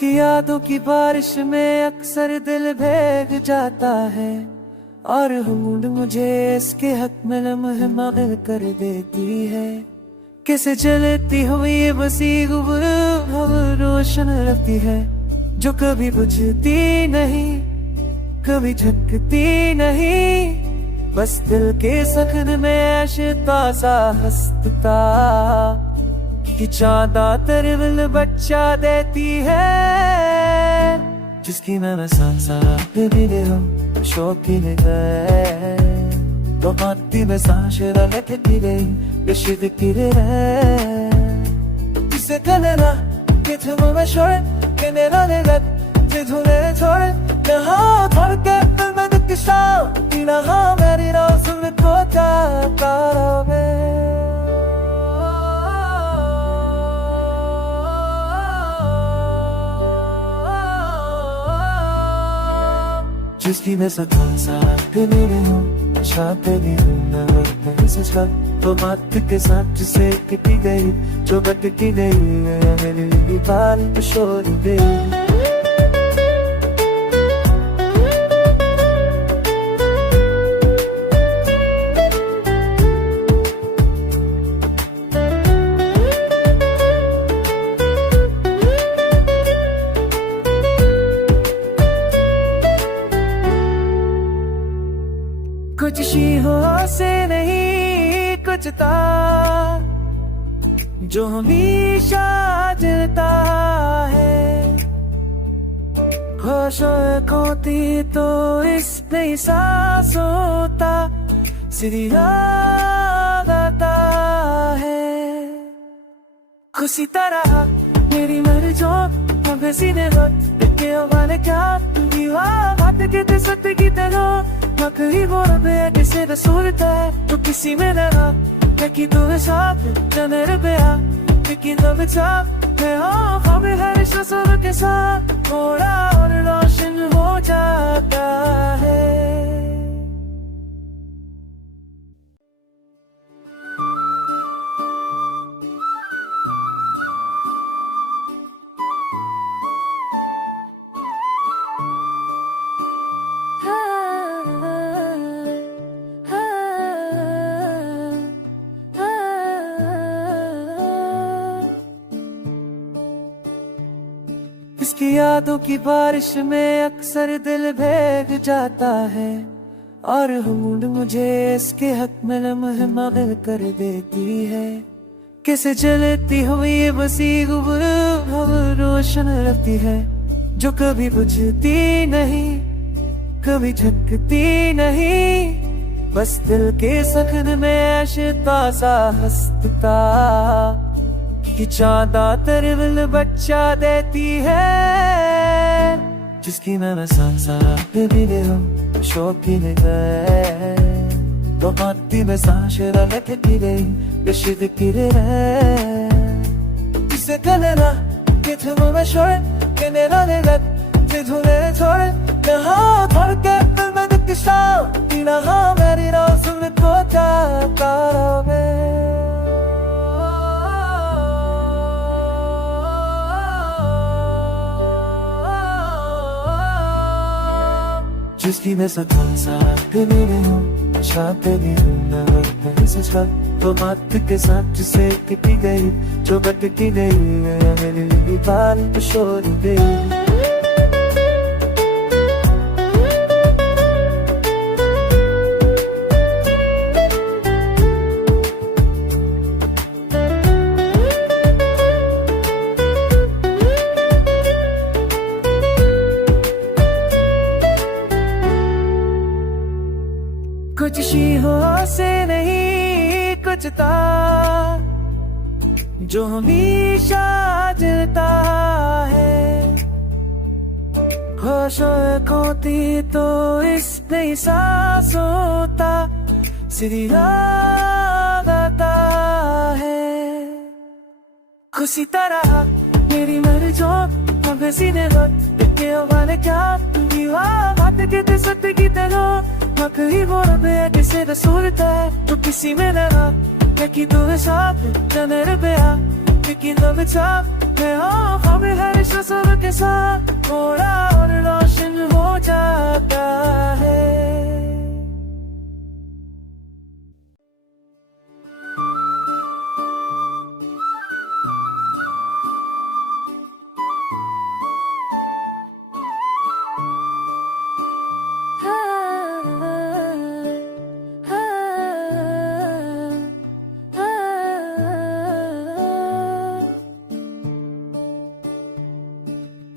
इसकी यादों की बारिश में अक्सर दिल भीग जाता है और मूड मुझे इसके हक में लम्हे मगन कर देती है। कैसे जलती हुई बसी गुबुर रोशन लगती है जो कभी बुझती नहीं कभी झकती नहीं। बस दिल के सखन में ऐशता सा हंसता कि चांदा तरविल बच्चा देती है जिसकी मैं सांसा भी ले हूँ शौकीन है तो माती में सांशरा लटकी गई बेशिद की रे जिसे कलरा कि तुम में शोर कि मेरा लगत जे धुले छोड़ यहाँ भर के दिल में दिखा कि यहाँ मेरी रोज़ में खो जाता रहे। जिसकी मैं सखा सा मेरे हूँ छाते भी हूँ सच तो मात के साथ जिसे किटी गई जो बटकी गई मेरी बाल शोर गई। कुछ शीहों से नहीं कुछ था जो हमेशा जलता है। खुशों खोती तो इस नहीं सांस होता सिरिया गाता है। खुशी तरह मेरी मर जो अब सीने होत के वाले क्या दीवार बात के ते सत्य की तरह मकरी वो रबे किसे रसूलता है तो किसी में लगा क्या की तो साथ जाने रबेया लेकिन अब चाप मैं हाँ खबर है ससुर के साथ थोड़ा और रोशन हो जाता है। इसकी यादों की बारिश में अक्सर दिल भीग जाता है और मूड मुझे इसके हक में लम्हे मगन कर देती है। कैसे जलती हुई बसी गुबुर रोशन लगती है जो कभी बुझती नहीं कभी झकती नहीं। बस दिल के सखन में ऐशता सा हंसता कि चांदा तरविल बच्चा देती है जिसकी मैं सांसा भी ले हूँ शौकीन है तो माती में सांशरा लटकी गई बेशिद की रे जिसे कलरा कि तुम में शोर कि मेरा लगत जे धुले छोड़ यहाँ भर के दिल में दिखा कि यहाँ मेरी रोज़ में खो जाता रहे। जिसकी मैं सखा सा मेरे हूँ छाते भी हूँ सच तो मात के साथ जिसे किटी गई जो बटकी गई मेरी बाल शोर गई। कुछ शीहों से नहीं कुछ था जो हमेशा जलता है। खुशों खोती तो इस नहीं सांस होता सिरिया गाता है। खुशी तरह मेरी मर जो अब सीने होत के वाले क्या दीवार बात के ते सत्य की तरह मकरी वो रबे किसे रसूलता है तो किसी में लगा क्या की तो साथ जाने रबेया लेकिन अब चाप मैं आँखों में हर ससुर के साथ थोड़ा और रोशन हो जाता है।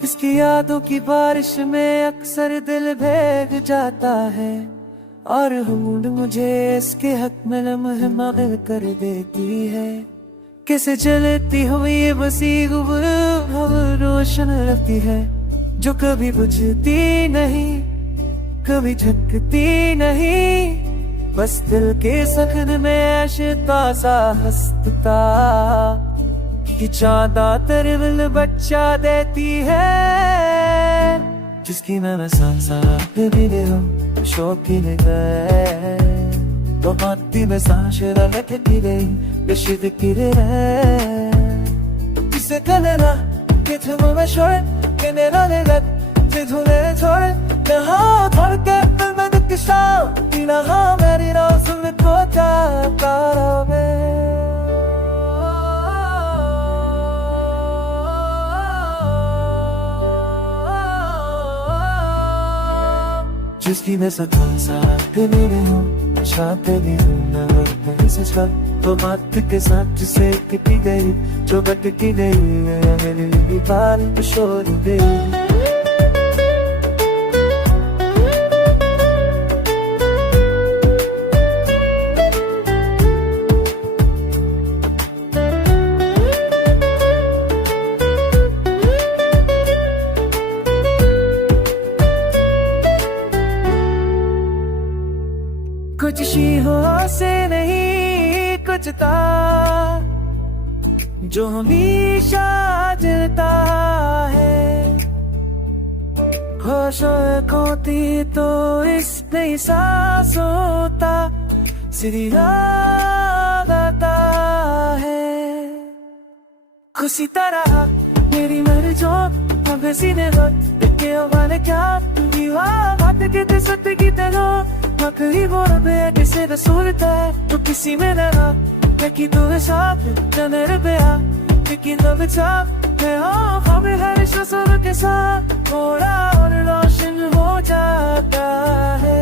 इसकी यादों की बारिश में अक्सर दिल भीग जाता है और हुड मुझे इसके हक में लम्हे मगल कर देती है। कैसे जलती हुई ये बसी गुबरू रोशन लगती है जो कभी बुझती नहीं, कभी झकती नहीं। बस दिल के सखन में ऐशता सा हंसता कि चांदा तरविल बच्चा देती है, जिसकी मैं सांसा भी ले हूँ शौकीन गए तो माती में सांशरा लटकी गई बेशिद किरे इसे कलेना कि तुम में शोर के नेरा ले लग ते धुले थोड़े यहाँ थोड़ के दिल में दुख शाम तीना हाँ मेरी राज़ में खोता कारावे। जिसकी मैं सखा सा दिली हूँ छाते भी हूँ न सच तो मात के साथ जिसे किटी गई जो बटकी गई मेरी बाल शोर गई। कुछ शीहों से नहीं कुछ था जो हमेशा जलता है। होशों खोती तो इस नई सांसों का सिरिया गाता है। खुशी तरह मेरी मर्जो अब सीने वक्त के वाले क्या दीवार बात के सत्य की तरह ही वो रबे किसे रसूलता है तो किसी में लगा कि तू साथ जाने रबेया लेकिन अब चाप मैं आँखों में हर ससुर के साथ थोड़ा और रोशन हो जाता है।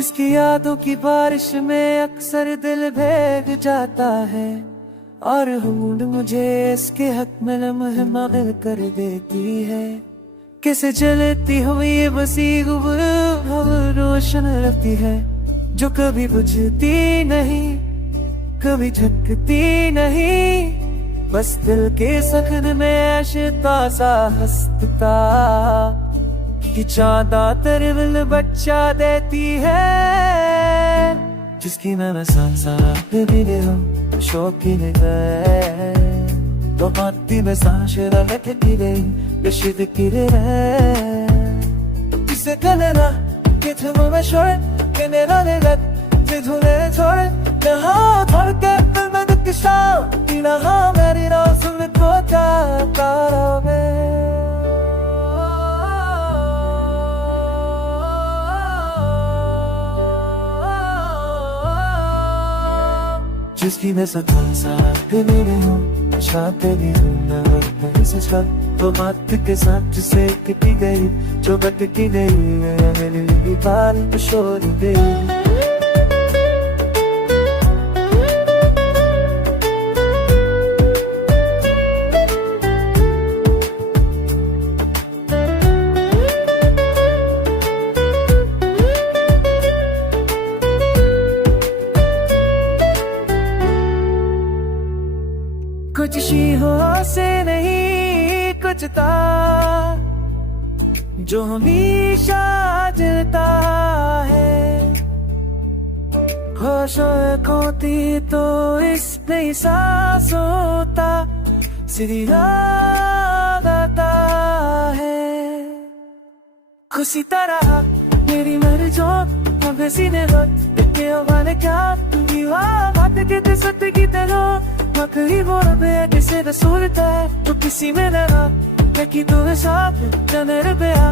इसकी यादों की बारिश में अक्सर दिल भीग जाता है और हुड मुझे इसके हक में लम्हे मगल कर देती है। कैसे जलती हुई ये बसी गुबरू रोशन लगती है जो कभी बुझती नहीं, कभी झकती नहीं। बस दिल के सखन में ऐशता सा हंसता कि चांदा तरविल बच्चा देती है, जिसकी मैं सांसा भी ले हूँ शौकीन गए तो माती में सांशरा लटकी गई बेशिद किरे इसे कलेना कि तुम में शोर के नेरा ले लग ते धुले थोड़े यहाँ थोड़ के दिल में दुख शाम तीना हाँ मेरी राज़ में खोता कारावे। जिसकी मैं सखा सा दिली हूँ छाते भी हूँ न सच तो मात के साथ जिसे किटी गई जो बटकी गई मेरी बाल शोर गई। कुछ शीहों से नहीं कुछ था जो हमेशा जलता है। होश खोती तो इस नई सांसों का सिरी याद आता है। खुशी तरह मेरी मर्जो अब सीने हो इतने वाले क्या दीवा बात के सत्य की तरह मकरी बोल बे किसे रसूलता है तो किसी में लगा कि तुम्हें साफ जाने रुपया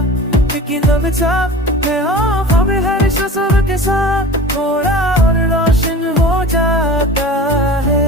लेकिन तुम्हें साफ मैं हूँ हमें हर शस्त्र के साथ थोड़ा और रोशन हो जाता है।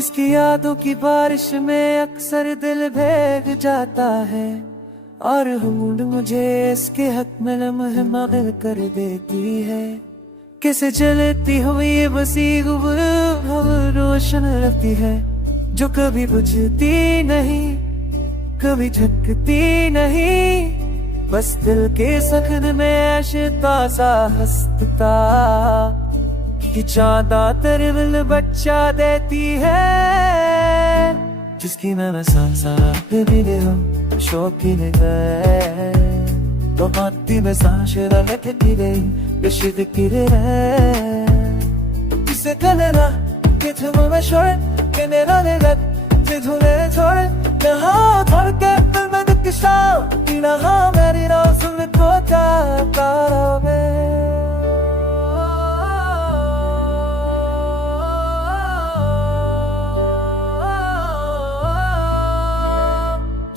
इसकी यादों की बारिश में अक्सर दिल भीग जाता है और हुड मुझे इसके हक में लम्हे मगल कर देती है। कैसे जलती हुई ये बसी गुबुर रोशन लगती है जो कभी बुझती नहीं कभी झकती नहीं। बस दिल के सखन में ऐशता सा हंसता कि चांदा तरविल बच्चा देती है जिसकी मैं सांसा भी दे हूँ शौकीन है तो हाथी में सांशरा लटकी गई बेशिद की रे जिसे कलरा कि तुम में शोर के नेरा ने लग से धुले छोड़ यहाँ थोड़ के दिल में दिखा कि ना मेरी राज़ में खोता तारा में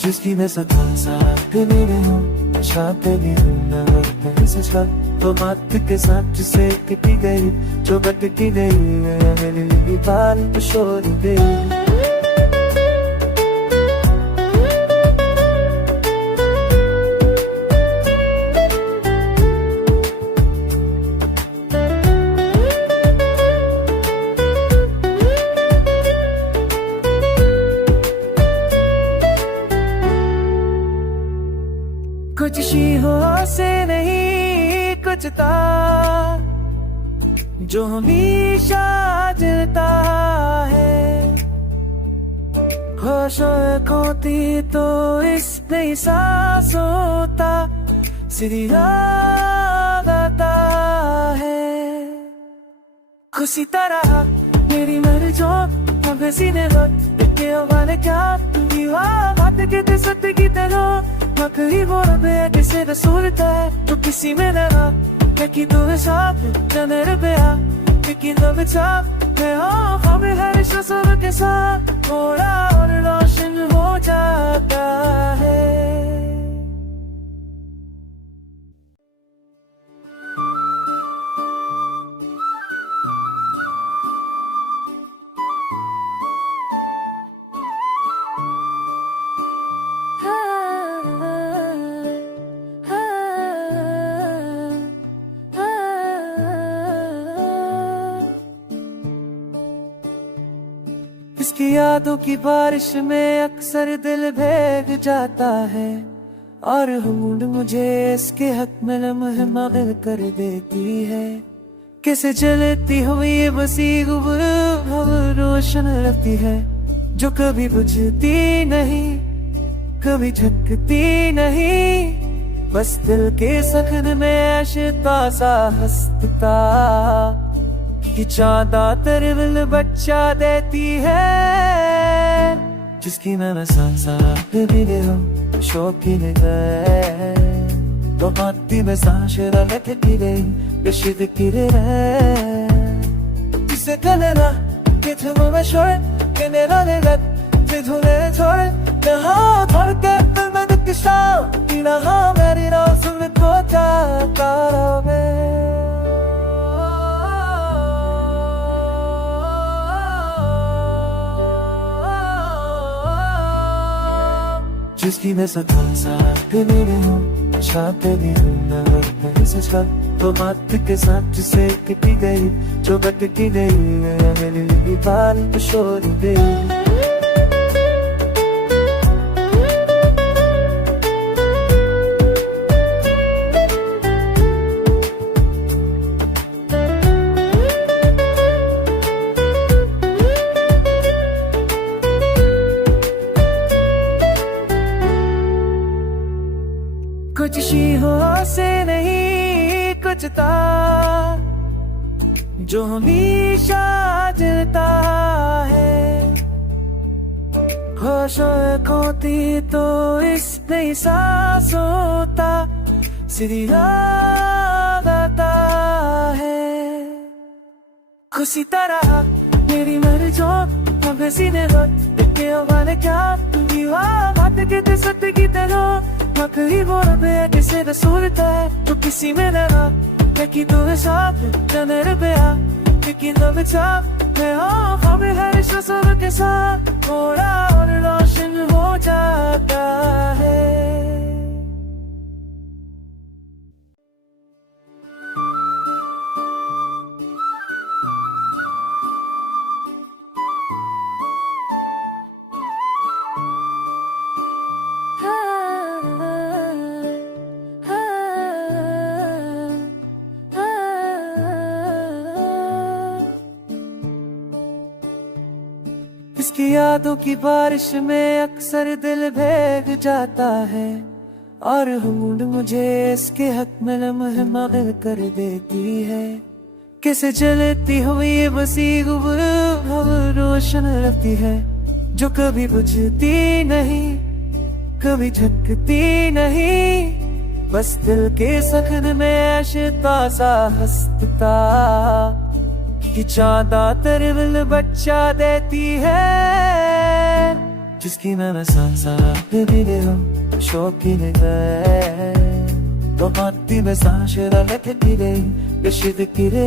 जिसकी मैं सखा साथ मेरे हूँ छाते भी हूँ न सचा तो बात के साथ जिसे किटी गई जो बटकी गई मेरे लिए बात शोर गई। कुछ शीहों से नहीं कुछ था जो हमेशा जलता है। होश खोती तो इस नई सांसों का सिरी याद आता है। खुशी तरह मेरी मर्जो अब सीने हो इतने वाले क्या दीवा बात के सत्य की तरह मकरी बोल बे किसे रसूलता है तो किसी में लगा कि तुम्हें साफ जाने रुपया लेकिन तुम्हें साफ मैं हूँ हमें हर शस्त्र के साथ थोड़ा और रोशन हो जाता है। इसकी यादों की बारिश में अक्सर दिल भीग जाता है और हुड मुझे इसके हक में लम्हे मगल कर देती है। कैसे जलती हुई ये बसी गुबुर रोशन लगती है जो कभी बुझती नहीं कभी झकती नहीं। बस दिल के सखन में ऐशता सा हंसता कि चांदा तरविल बच्चा देती है जिसकी मैं सांसा भी दे हूँ शौकीन है तो हाथी में सांशरा लटकी गई बेशिद की रे जिसे कलरा कि तुम में शोर के नेरा ने लग से धुले छोड़ यहाँ थोड़ के दिल में दिखा कि ना मेरी राज़ में खोता तारा में जिसकी मैं सखा साथ मेरे हूँ छाते भी हूँ मैं सच का तो बात के साथ जिसे टिकी गई जो भटकी गई मेरी भी बात शोर गई। कुछ शीहों से नहीं कुछ था जो हमेशा जलता है। होशों खोती तो इस नई सांसों का सिरिया गाता है। खुशी तरह मेरी मर्जो अब सीने हो के वाले क्या दीवार बात के ते सत्य की तरह मकरी बोल पे किसे रसूलता है तो किसी में लगा कि तू साथ नजर पे आ लेकिन अब चाप मैं हाँ हमें हर शस्त्र के साथ थोड़ा और रोशन हो जाता है। इसकी यादों की बारिश में अक्सर दिल भीग जाता है और मूड मुझे इसके हक में लम्हे मगल कर देती है। कैसे जलती हुई ये बसी गुबुर रोशन रहती है जो कभी बुझती नहीं कभी झकती नहीं बस दिल के सखन में आशिता सा हंसता कि चांदा तरविल बच्चा देती है जिसकी मैं सांसा भी दे हूँ शौकीन है तो हाथी में सांशरा लटकी गई बेशिद की रे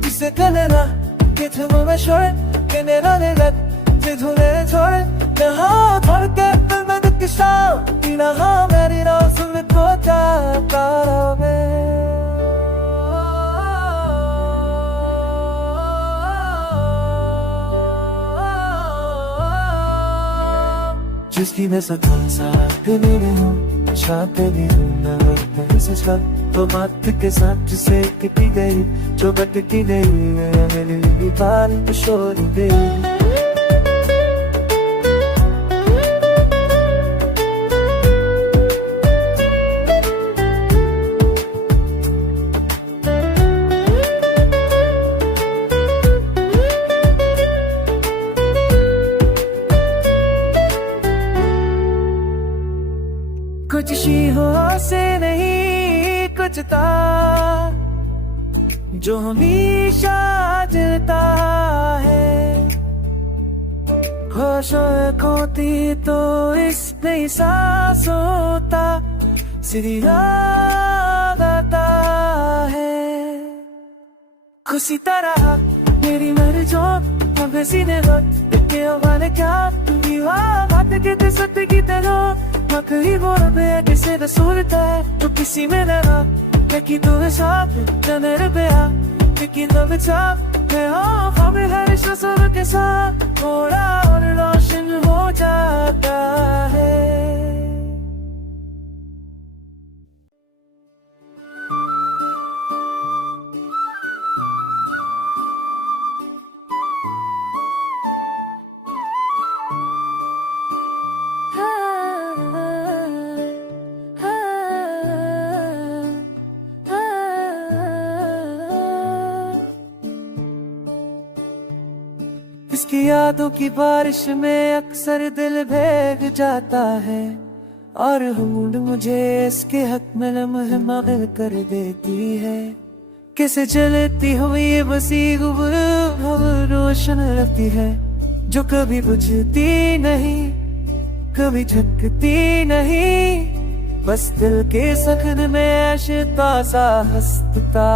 जिसे कलेना कि तुम में शोर कि मेरा लगत जे धुले छोड़ यहाँ भर के दिल में दुख की शाम कि यहाँ मेरी रास में खोता तारा में जिसकी मैं सका साथ मेरे हूँ छाते भी हूँ मैं सच का तो बात के साथ जिसे टिकी गई जो भटकी गई मेरी भी बात शोर गई। कुछ शीहों से नहीं कुछ था जो हमेशा जलता है। होशों खोती तो इस नई सांसों का सिरिया गाता है। खुशी तरह मेरी मर्जो अब सीने हो के वाले क्या दीवार बात के ते सत्य की तरह मकरी बोल पे किसे रसूलता है तो किसी में लगा कि तू साथ नजर पे आ लेकिन अब चाप मैं हाँ हमें हर शस्त्र के साथ थोड़ा और रोशन हो जाता है। इसकी यादों की बारिश में अक्सर दिल भीग जाता है और मूड मुझे इसके हक में लम्हे मगल कर देती है। कैसे जलती हुई ये बसी गुबुर रोशन रहती है जो कभी बुझती नहीं कभी झकती नहीं बस दिल के सखन में आशिता सा हंसता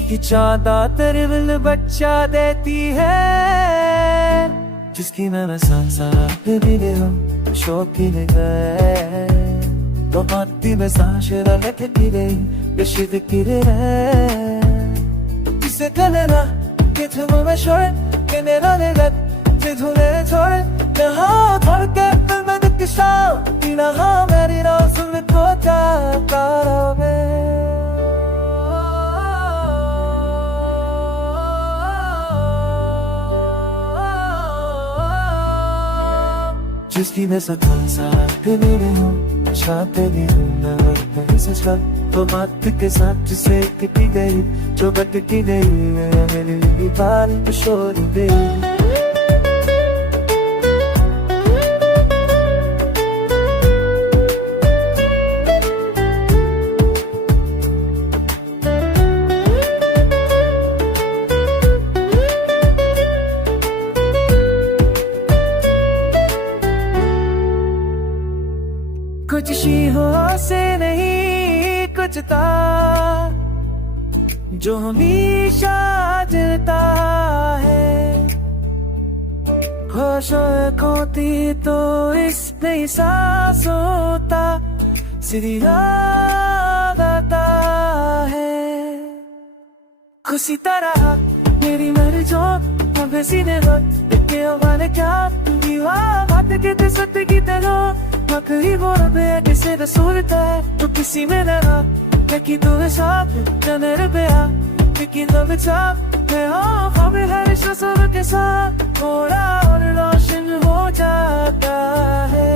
कि चांदा तरविल बच्चा देती है जिसकी मैं सांसा भी दे हूँ शौकीन है। Domatti mesajı da lettere Beşidi kirere Ise kalena Gitme ve şöyle Generale gat Zidhule çöre Neha Tharke Bilmedik ki şav İlaha Meri Rasul Ve koca Karabe जिसकी मैं सकल साथ मेरे हूँ चाहते भी हूँ मैं सच का तो बात के साथ जिसे कटी गई जो बटकी गई मेरे लिए बाल शोर दे कुछ शीहों से नहीं कुछ था जो हमेशा जलता है होशों खोती तो इस नई सांसों का सिरिया गाता है खुशी तरह मेरी मर्जो अब सीने वक्त के वाले क्या दीवार बात के सत्य की तरह आखिरी वो रबे किसे रसूलता है तो किसी में लगा कि तू साथ जाने रबेया कि लव चाप मैं हाँ हमें हर शसुर के साथ थोड़ा और रोशन हो जाता है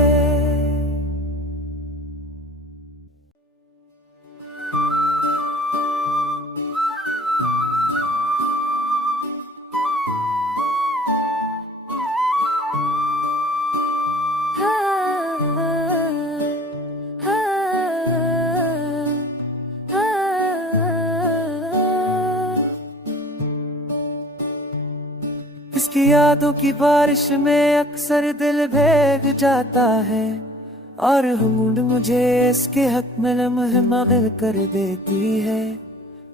इसकी यादों की बारिश में अक्सर दिल भीग जाता है और मूड मुझे इसके हक में लम्हे मगल कर देती है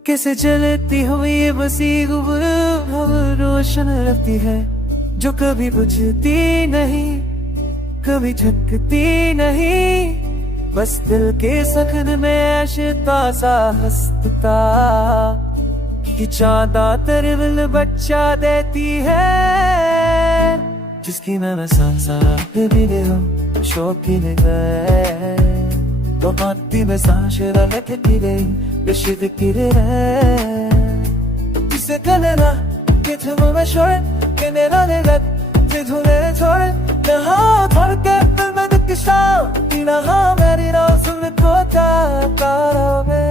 कैसे जलती हुई बसी गुबुर रोशन रहती है जो कभी बुझती नहीं कभी झकती नहीं बस दिल के सखन में आशिता सा हंसता कि चांदा तरविल बच्चा देती है जिसकी मैं सांसा भी हूँ शौकीन गए तो हाथी में सांशरा लटकी गई बेशिद किरे इसे कलेना किथम में शोर केनेरा ने गत जिधुले छोड़ नहा भर के दिल में दुख शाव इलाहा मेरी रासुल कोचा कारावे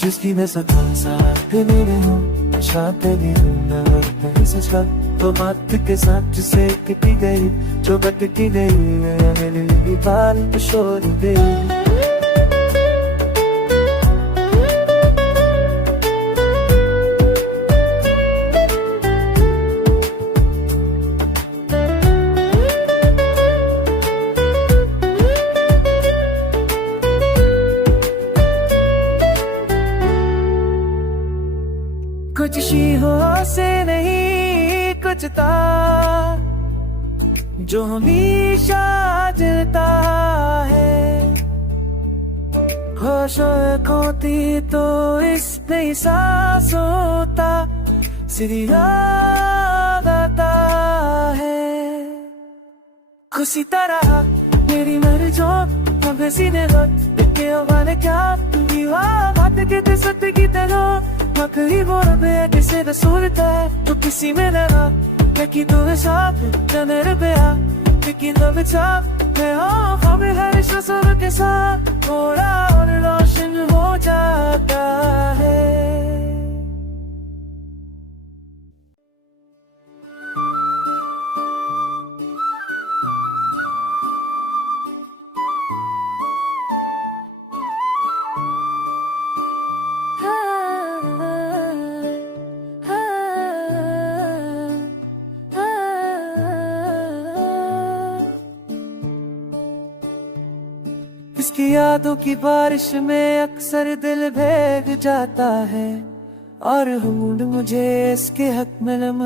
जिसकी मैं सकल साथ मेरे हूँ चाहते भी हूँ मैं सच का तो बात के साथ जिसे कटी गई जो बटकी गई मेरे लिए बाल शोर दे कुछ शीहों से नहीं कुछ था जो हमेशा जलता है होशों खोती तो इस नई सांसों का सिरिया गाता है खुशी तरह मेरी मर्जो अब सीने वक्त के वाले क्या दीवार बात के सत्य की तरह आखिरी वो रबे किसे रसूलता है तो किसी में लगा कि तू साथ जाने रबेया कि लव चाप मैं हाँ हमें हर शसुर के साथ थोड़ा और रोशन हो जाता है इसकी यादों की बारिश में अक्सर दिल भीग जाता है और मूड मुझे इसके हक में लम्हा